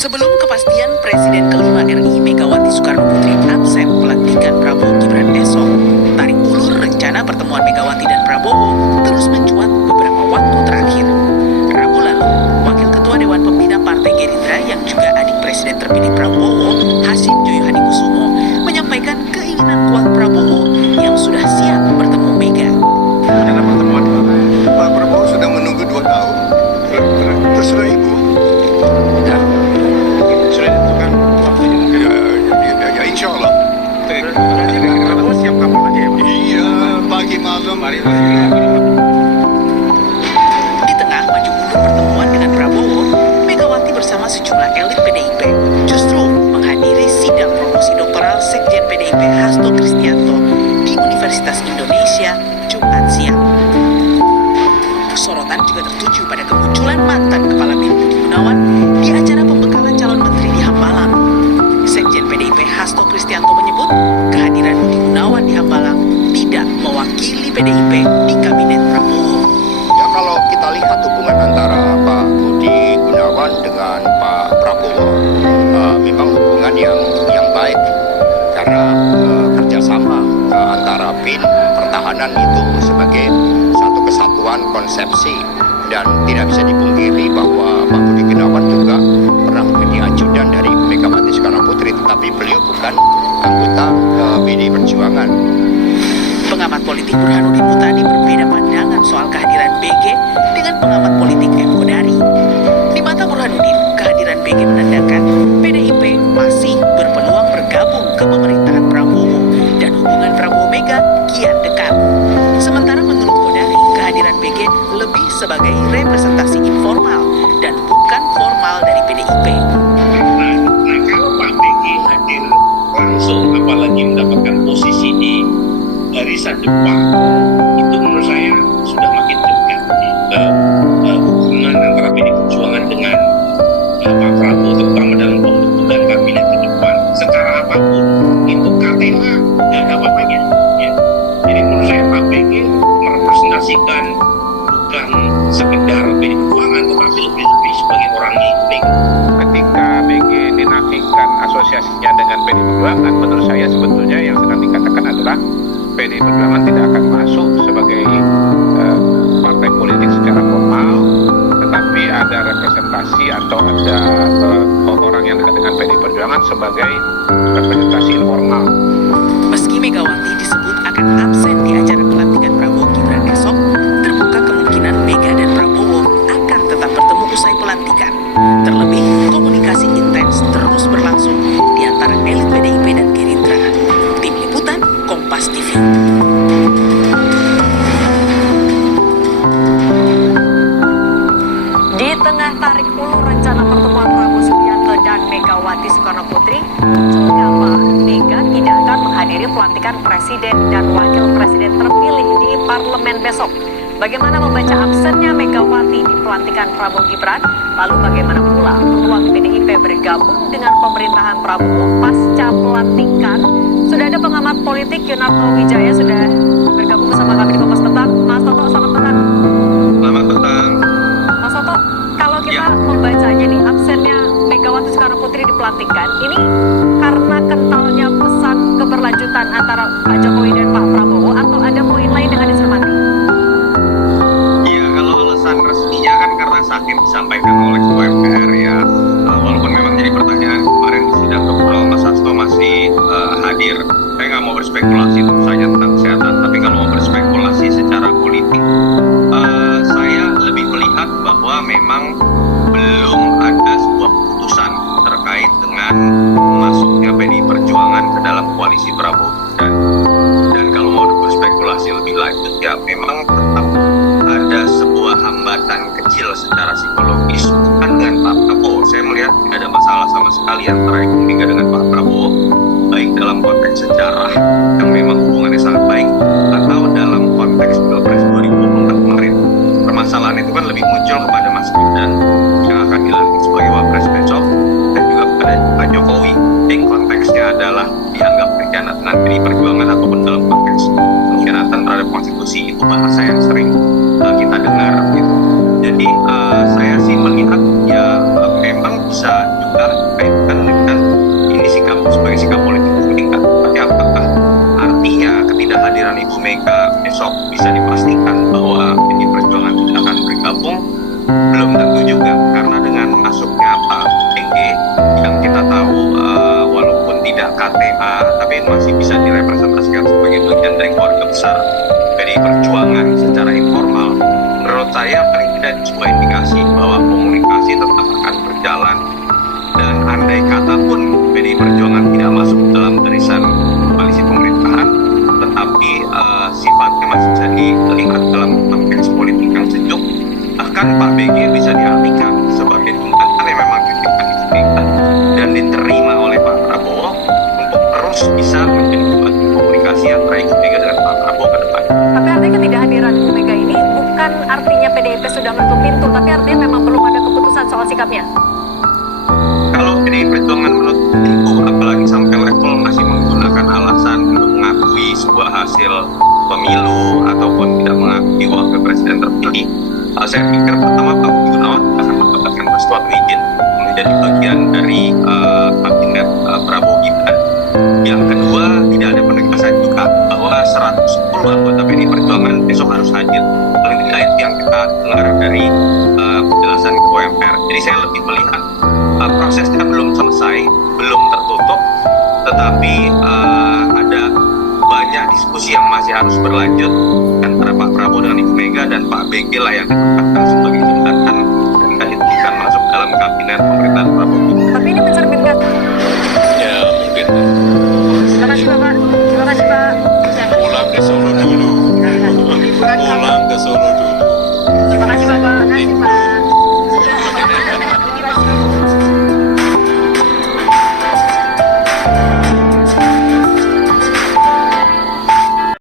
Sebelum kepastian Presiden kelima RI Megawati Soekarno Putri absen pelantikan Prabowo Gibran esok, tarik ulur rencana pertemuan Megawati dan Prabowo terus mencuat beberapa waktu terakhir. Rabu lalu, Wakil Ketua Dewan Pembina Partai Gerindra yang juga adik Presiden terpilih Prabowo, Hasyim Joyo Hadikusumo, menyampaikan keinginan kuat Prabowo yang sudah siap bertemu Mega. Rencana pertemuan Pak Prabowo sudah menunggu 2 tahun. Terserah Ibu. Sudah ditentukan waktunya. Ya, insya Allah. Berarti Pak Prabowo siap kapan aja ya Pak? Iya, pagi malam. Di tengah maju mundur pertemuan dengan Prabowo, Megawati bersama sejumlah elit PDIP justru menghadiri sidang promosi doktoral Sekjen PDIP Hasto Kristianto di Universitas Indonesia Jumat siang. Sorotan juga tertuju pada kemunculan mantan Kepala BIN Budi Gunawan di acara pembekalan calon menteri di Hambalang. Sekjen PDIP Hasto Kristianto menyebut kehadiran Budi Gunawan di Hambalang tidak mewakili PDIP di kabinet Prabowo. Ya, kalau kita lihat hubungan antara Pak Budi Gunawan dengan Pak Prabowo memang hubungan yang baik karena kerjasama antara BIN pertahanan itu sebagai satu kesatuan konsepsi, dan tidak bisa dipungkiri bahwa Pak Budi Gunawan juga pernah menjadi ajudan dari Ibu Megawati Soekarno Putri, tetapi beliau bukan anggota PDI Perjuangan. Pengamat politik Burhanuddin Muhtadi berbeda pandangan soal kehadiran BG dengan pengamat politik M. Kodari. Di mata Burhanuddin, kehadiran BG menandakan PDIP masih berpeluang bergabung ke pemerintahan Prabowo dan hubungan Prabowo-Mega kian dekat. Sementara menurut Kodari, kehadiran BG lebih sebagai representasi informal dan bukan formal dari PDIP. Nah, kalau Pak BG hadir langsung, apalagi mendapatkan posisi di barisan depan, itu menurut saya sudah makin dekat hubungan antara PDI Perjuangan dengan Pak Prabowo, terutama dalam pembentukan kabinet ke depan. Secara apapun itu KTA tidak ada apa-apanya. Ya. Jadi menurut saya Pak BG merepresentasikan bukan sekedar PDI Perjuangan, tetapi lebih sebagai orang yang Ketika BG dinafikan asosiasinya dengan PDI Perjuangan, menurut saya sebetulnya yang sedang dikatakan adalah PDI Perjuangan tidak akan masuk sebagai partai politik secara formal, tetapi ada representasi atau ada orang yang dekat dengan PDI Perjuangan sebagai representasi informal. Meski Megawati disebut akan absen di acara pelantikan Prabowo Gibran esok, terbuka kemungkinan Mega dan Prabowo akan tetap bertemu usai pelantikan. Terlebih, komunikasi intens terus berlangsung di antara elit PDIP dan Gerindra. Tim Liputan, Kompas TV. Di tengah tarik ulur rencana pertemuan Prabowo Subianto dan Megawati Soekarno Putri, muncul kabar Mega tidak akan menghadiri pelantikan Presiden dan Wakil Presiden terpilih di parlemen besok. Bagaimana membaca absennya Megawati di pelantikan Prabowo Gibran? Lalu bagaimana pula peluang PDIP bergabung dengan pemerintahan Prabowo pasca pelantikan? Sudah ada pengamat politik Yunarto Wijaya sudah bergabung bersama kami di Kompas Petang. Mas Toto, selamat petang. Selamat petang. Mas Toto, kalau kita membacanya nih, absennya Megawati Soekarno Putri di pelantikan, ini karena kentalnya pesan keberlanjutan antara Pak Jokowi dan Pak Prabowo, atau ada poin lain yang ada dicermati? Iya, kalau alasan resminya kan karena sakit disampaikan oleh Ketua MPR ya. Walaupun memang jadi pertanyaan kemarin di sidang doktoral Mas Hasto masih hadir. Saya nggak mau berspekulasi tentu saja tentang kesehatan, tapi kalau mau berspekulasi secara politik, saya lebih melihat bahwa memang belum ada sebuah keputusan terkait dengan masuknya PDI Perjuangan ke dalam koalisi Prabowo dan kalau mau berspekulasi lebih lanjut ya memang tetap ada sebuah hambatan kecil secara psikologis bukan dengan Pak Prabowo. Saya melihat tidak ada masalah sama sekali antara Ibu Mega dengan Pak Prabowo, baik dalam konteks sejarah yang memang hubungannya sangat baik atau dalam konteks Pilpres 2024 kemarin. Permasalahan itu kan lebih muncul kepada Mas Gibran yang akan dilantik sebagai Wapres besok dan juga kepada Pak Jokowi yang konteksnya adalah dianggap berkhianat dengan PDI Perjuangan ataupun dalam konteks pengkhianatan terhadap konstitusi. Itu bahasa yang sering kita dengar gitu. Jadi saya sih melihat ya memang bisa juga besok bisa dipastikan bahwa PDI Perjuangan tidak akan bergabung, belum tentu juga, karena dengan masuknya Pak BG yang kita tahu walaupun tidak KTA tapi masih bisa direpresentasikan sebagai bagian dari keluarga besar PDI Perjuangan secara informal, menurut saya paling tidak sebuah indikasi bahwa komunikasi tetap akan berjalan. Dan andai kata pun PDI Perjuangan tidak masuk dalam barisan koalisi pemerintahan, tetapi sifatnya masih bisa dilihat dalam konteks politik yang sejuk, bahkan Pak BG bisa diartikan sebagai ungkapan yang memang diberikan dan diterima oleh Pak Prabowo untuk terus bisa menjadi bagian komunikasi antara Ibu Mega dengan Pak Prabowo ke depan. Tapi artinya ketidakhadiran Bu Mega ini bukan artinya PDIP sudah menutup pintu, tapi artinya memang belum ada keputusan soal sikapnya. Kalau PDI Perjuangan menutup pintu, apalagi sampai level masih menggunakan alasan untuk mengakui sebuah hasil pemilu ataupun tidak mengakui wakil presiden terpilih, saya pikir pertama Pak Budi Gunawan akan mendapatkan sesuatu izin menjadi bagian dari kabinet Prabowo Gibran. Yang kedua, tidak ada penegasan juga bahwa 110 anggota PDI Perjuangan besok harus hadir. Paling tidak itu yang kita dengar dari penjelasan Ketua MPR. Jadi saya lebih melihat prosesnya belum selesai, belum tertutup, tetapi ada banyak diskusi yang masih harus berlanjut antara Pak Prabowo dengan Ibu Mega, dan Pak BG lah yang ditempatkan sebagai jembatan dan diizinkan masuk dalam kabinet pemerintahan Prabowo